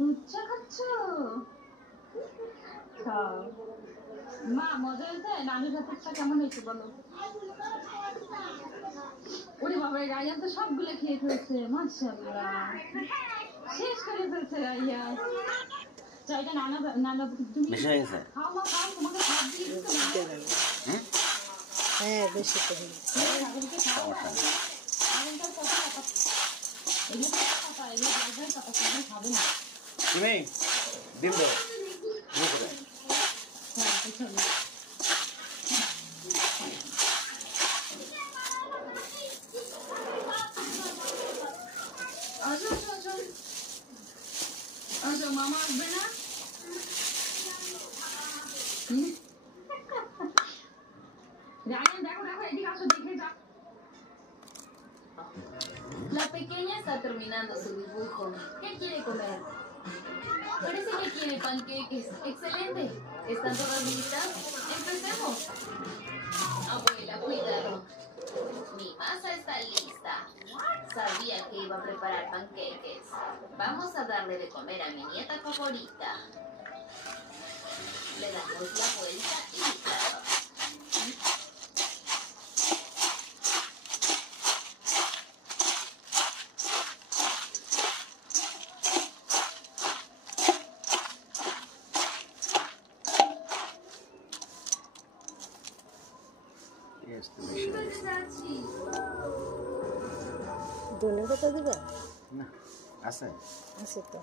দুধ চা খাচ্ছ? খাও। মা মজা হয়েছে? নানুর হাতের চা কেমন হয়েছে বলো? ওরে বাবা, রাইয়ান তো সবগুলো খেয়ে ফেলছে। মাশাআল্লাহ, শেষ করে ফেলছে রাইয়ান। চাইটা নানা নানা তুমি বেশি হয়ে গেছে? খাও মা খাও, তোমাকে সব দিয়ে দিতে হবে। হ্যাঁ বেশি তো হয়েছে। তুমি ডিম দাও মামা আসবে না? দেখো দেখো, এদিকে আসো, দেখে যাও। La pequeña está terminando su dibujo. ¿Qué quiere comer? Parece que quiere panqueques. Excelente. ¿Están todas listas? Empecemos. Abuela, cuidado. Mi masa está lista. Sabía que iba a preparar panqueques. Vamos a darle de comer a mi nieta favorita. Le damos la vuelta y listo. ধনে পাতা দিবা? না, আছে আছে তো।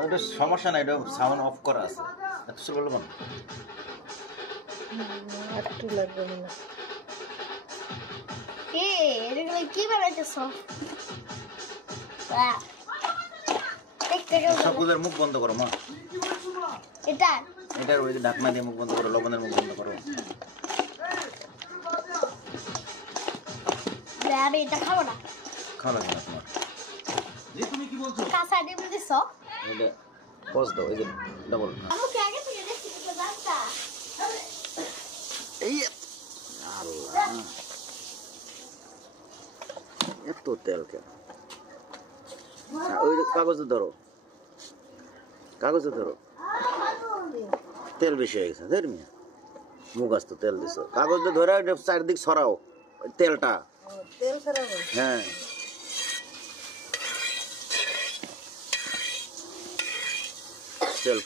ওটা সমস্যা নাই, এটা সাউন্ড অফ করা আছে। এত সব বলবো না, একটু লাগবে না। কি বানাইতেছ? সবুজের মুখ বন্ধ করো মা। এটার ওই যে ঢাকনা দিয়ে মুখ বন্ধ করো, লবণের মুখ বন্ধ করো। আমি এটা খাবো না। খাওয়া লাগবে না তোমার। কাঁচা ডিম দিছ? এটা পজ দাও, এই যে ডাবল। আমাকে আগে থেকে দেখতে জানতা। এই আল্লাহ, এত তেল কেন? ওই কাগজে ধরো, কাগজে ধরো। তেল বেশি হয়ে গেছে, ধর মিয়া। মুখ আসতো তেল দিছ, কাগজটা ধরে চারদিক সরাও তেলটা। তেল ছড়াবো? হ্যাঁ, তেল